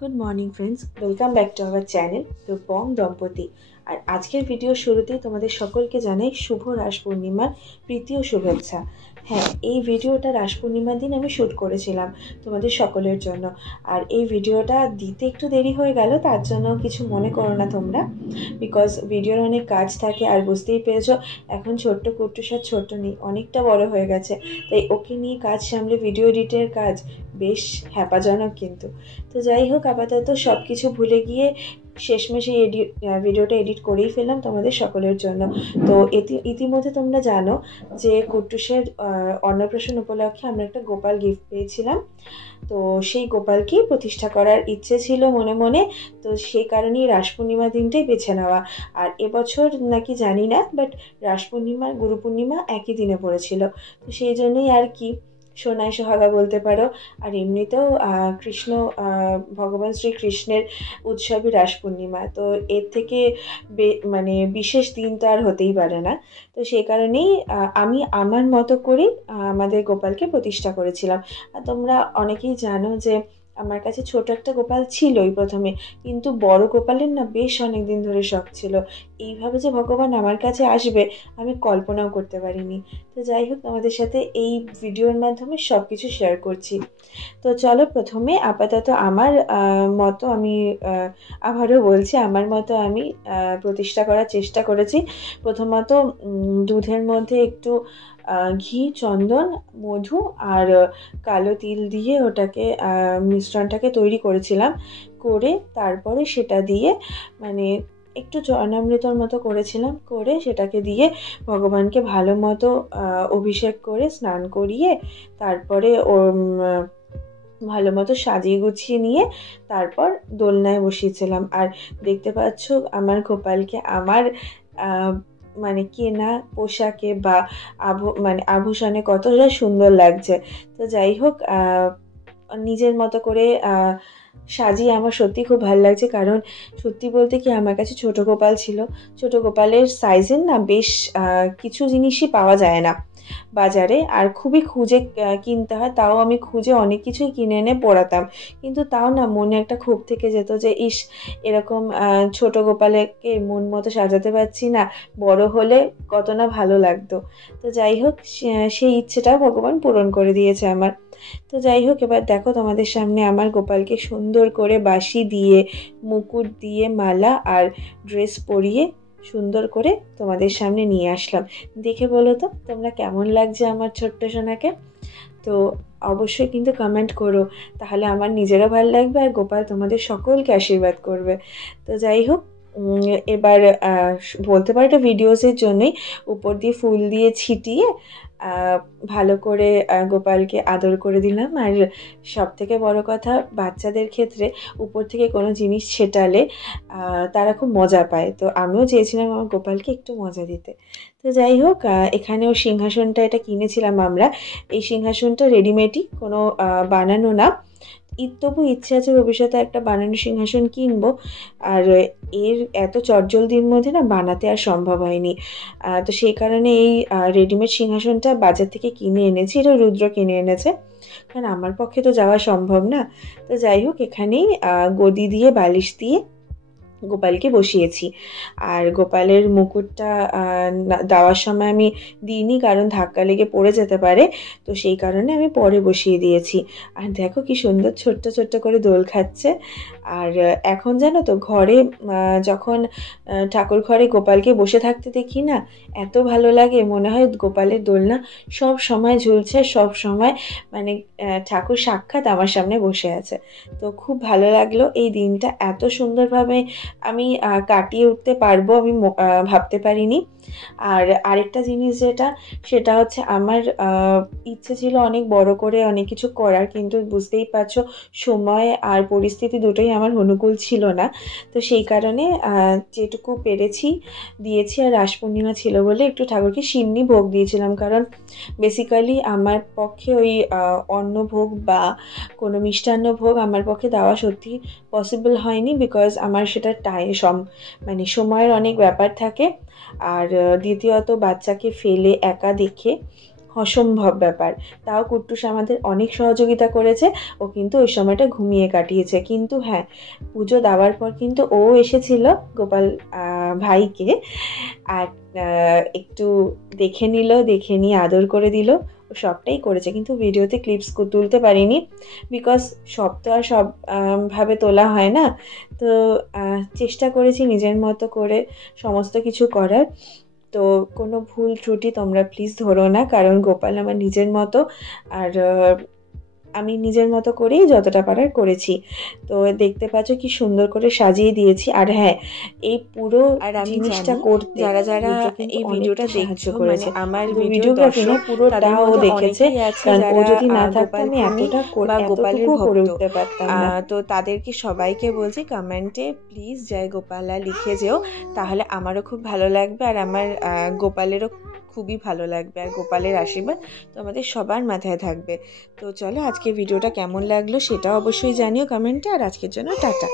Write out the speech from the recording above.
Good morning friends, welcome back to our channel Rupam দম্পতি। আর আজকের video শুরুতেই তোমাদের সকলকে জানাই শুভ রাস পূর্ণিমার প্রীতি ও শুভেচ্ছা। হ্যাঁ, এই ভিডিওটা রাস পূর্ণিমার দিন আমি শ্যুট করেছিলাম তোমাদের সকলের জন্য। আর এই ভিডিওটা দিতে একটু দেরি হয়ে গেল, তার জন্য কিছু মনে করো না তোমরা, বিকজ ভিডিওর অনেক কাজ থাকে। আর বুঝতেই পেরেছো, এখন ছোট্ট কুট্টুস আর ছোট্ট নেই, অনেকটা বড় হয়ে গেছে, তাই ওকে নিয়ে কাজ সামলে ভিডিও এডিটের কাজ বেশ হ্যাপাজনক। কিন্তু তো যাই হোক, আপাতত সব কিছু ভুলে গিয়ে শেষমেশে ভিডিওটা এডিট করেই ফেললাম তোমাদের সকলের জন্য। তো ইতিমধ্যে তোমরা জানো যে কুট্টুসের অন্নপ্রাশন উপলক্ষে আমরা একটা গোপাল গিফট পেয়েছিলাম। তো সেই গোপালকেই প্রতিষ্ঠা করার ইচ্ছে ছিল মনে মনে। তো সেই কারণেই রাস পূর্ণিমা দিনটাই বেছে নেওয়া। আর এবছর নাকি জানি না, বাট রাস পূর্ণিমা গুরু পূর্ণিমা একই দিনে পড়েছিল, তো সেই জন্যই আর কি সোনায় সোহাগা বলতে পারো। আর এমনিতেও কৃষ্ণ ভগবান শ্রীকৃষ্ণের উৎসবই রাস পূর্ণিমা, তো এর থেকে মানে বিশেষ দিন তো আর হতেই পারে না। তো সেই কারণেই আমি আমার মতো করে আমাদের গোপালকে প্রতিষ্ঠা করেছিলাম। আর তোমরা অনেকেই জানো যে আমার কাছে ছোট একটা গোপাল ছিলই প্রথমে, কিন্তু বড় গোপালের না বেশ অনেক দিন ধরে শখ ছিল। এইভাবে যে ভগবান আমার কাছে আসবে আমি কল্পনাও করতে পারিনি। তো যাই হোক, তোমাদের সাথে এই ভিডিওর মাধ্যমে সব কিছু শেয়ার করছি। তো চলো, প্রথমে আপাতত আমার মতো আমি আবারও বলছি, আমার মতো আমি প্রতিষ্ঠা করার চেষ্টা করেছি। প্রথমত দুধের মধ্যে একটু ঘি, চন্দন, মধু আর কালো তিল দিয়ে ওটাকে মিশ্রণটাকে তৈরি করেছিলাম। করে তারপরে সেটা দিয়ে মানে একটু চরণামৃতর মতো করেছিলাম, করে সেটাকে দিয়ে ভগবানকে ভালো মতো অভিষেক করে স্নান করিয়ে তারপরে ভালো মতো সাজিয়ে গুছিয়ে নিয়ে তারপর দোলনায় বসিয়েছিলাম। আর দেখতে পাচ্ছ আমার গোপালকে আমার মানে কেনা পোশাকে বা আভূষণে কতটা সুন্দর লাগছে। তো যাই হোক, নিজের মতো করে সাজিয়ে আমার সত্যি খুব ভালো লাগছে। কারণ সত্যি বলতে কি, আমার কাছে ছোট গোপাল ছিল, ছোট গোপালের সাইজের না বেশ কিছু জিনিসই পাওয়া যায় না বাজারে, আর খুবই খুঁজে কিনতে হয়। তাও আমি খুঁজে অনেক কিছুই কিনে এনে পরাতাম, কিন্তু তাও না মনে একটা ক্ষোভ থেকে যেত যে ইস, এরকম ছোট গোপালকে মন মতো সাজাতে পারছি না, বড় হলে কত না ভালো লাগতো। তো যাই হোক, সেই ইচ্ছেটাও ভগবান পূরণ করে দিয়েছে আমার। তো যাই হোক, এবার দেখো তোমাদের সামনে আমার গোপালকে সুন্দর করে বাঁশি দিয়ে, মুকুট দিয়ে, মালা আর ড্রেস পরিয়ে সুন্দর করে তোমাদের সামনে নিয়ে আসলাম। দেখে বলো তো তোমরা কেমন লাগছে আমার ছোট্ট সোনাকে। তো অবশ্যই কিন্তু কমেন্ট করো, তাহলে আমার নিজেরও ভালো লাগবে আর গোপাল তোমাদের সকলকে আশীর্বাদ করবে। তো যাই হোক, এবার বলতে পারো এটা ভিডিওসের জন্যই উপর দিয়ে ফুল দিয়ে ছিটিয়ে ভালো করে গোপালকে আদর করে দিলাম। আর সব থেকে বড় কথা, বাচ্চাদের ক্ষেত্রে উপর থেকে কোনো জিনিস ছেটালে তারা খুব মজা পায়, তো আমিও চেয়েছিলাম আমার গোপালকে একটু মজা দিতে। তো যাই হোক, এখানেও সিংহাসনটা এটা কিনেছিলাম আমরা। এই সিংহাসনটা রেডিমেডই, কোনো বানানো না। তবু ইচ্ছে আছে ভবিষ্যতে একটা বানানো সিংহাসন কিনবো। আর এর এত চটজলদির মধ্যে না বানাতে আর সম্ভব হয়নি। তো সেই কারণে এই রেডিমেড সিংহাসনটা বাজার থেকে কিনে এনেছি, এটা রুদ্র কিনে এনেছে, কারণ আমার পক্ষে তো যাওয়া সম্ভব না। তো যাই হোক, এখানেই গদি দিয়ে বালিশ দিয়ে গোপালকে বসিয়েছি। আর গোপালের মুকুটটা দেওয়ার সময় আমি দিইনি, কারণ ধাক্কা লেগে পড়ে যেতে পারে, তো সেই কারণে আমি পরে বসিয়ে দিয়েছি। আর দেখো কি সুন্দর ছোট্ট ছোট্ট করে দোল খাচ্ছে। আর এখন জানো তো, ঘরে যখন ঠাকুর ঘরে গোপালকে বসে থাকতে দেখি না, এত ভালো লাগে, মনে হয় গোপালের দোলনা সব সময় ঝুলছে, সব সময় মানে ঠাকুর সাক্ষাৎ আমার সামনে বসে আছে। তো খুব ভালো লাগলো এই দিনটা, এত সুন্দরভাবে আমি কাটিয়ে উঠতে পারবো আমি ভাবতে পারিনি। আর আরেকটা জিনিস সেটা হচ্ছে আমার ইচ্ছে ছিল অনেক বড় করে অনেক কিছু করার, কিন্তু বুঝতেই পারছো সময় আর পরিস্থিতি দুটোই আমার অনুকূল ছিল না। তো সেই কারণে যেটুকু পেরেছি দিয়েছি। আর রাস পূর্ণিমা ছিল বলে একটু ঠাকুরকে সিন্নি ভোগ দিয়েছিলাম, কারণ বেসিক্যালি আমার পক্ষে ওই অন্নভোগ বা কোনো মিষ্টান্ন ভোগ আমার পক্ষে দেওয়া সত্যি পসিবল হয়নি, বিকজ আমার সেটা মানে সময়ের অনেক ব্যাপার থাকে। আর দ্বিতীয়ত বাচ্চাকে ফেলে একা দেখে অসম্ভব ব্যাপার। তাও কুট্টুস আমাদের অনেক সহযোগিতা করেছে, ও কিন্তু ওই সময়টা ঘুমিয়ে কাটিয়েছে। কিন্তু হ্যাঁ, পুজো দেওয়ার পর কিন্তু ও এসেছিল গোপাল ভাইকে, আর একটু দেখে নিয়ে আদর করে দিল, ও সবটাই করেছে। কিন্তু ভিডিওতে ক্লিপস তুলতে পারিনি, বিকজ সব তো আর সব ভাবে তোলা হয় না। তো চেষ্টা করেছি নিজের মতো করে সমস্ত কিছু করার। তো কোনো ভুল ত্রুটি তোমরা প্লিজ ধরো না, কারণ গোপাল আমার নিজের মতো, আর আমি নিজের মতো করেই যতটা পারার করেছি। তো দেখতে পাচ্ছ কি সুন্দর করে সাজিয়ে দিয়েছি। আর হ্যাঁ, এই পুরো আর আমি জিনিসটা জানি করতে যারা যারা এই ভিডিওটা দেখছো মানে আমার ভিডিওগ্রাফি না, পুরোটা ও দেখেছে, কারণ ও যদি না থাকতো আমি এতটুকু করে উঠতে পারতাম না। তো তাদেরকে সবাইকে বলছি কমেন্টে প্লিজ জয় গোপালা লিখে যেও, তাহলে আমারও খুব ভালো লাগবে, আর আমার গোপালেরও খুবই ভালো লাগবে, আর গোপালের আশীর্বাদ তো আমাদের সবার মাথায় থাকবে। তো চলো, আজকে ভিডিওটা কেমন লাগলো সেটাও অবশ্যই জানিও কমেন্টে, আর আজকের জন্য টাটা।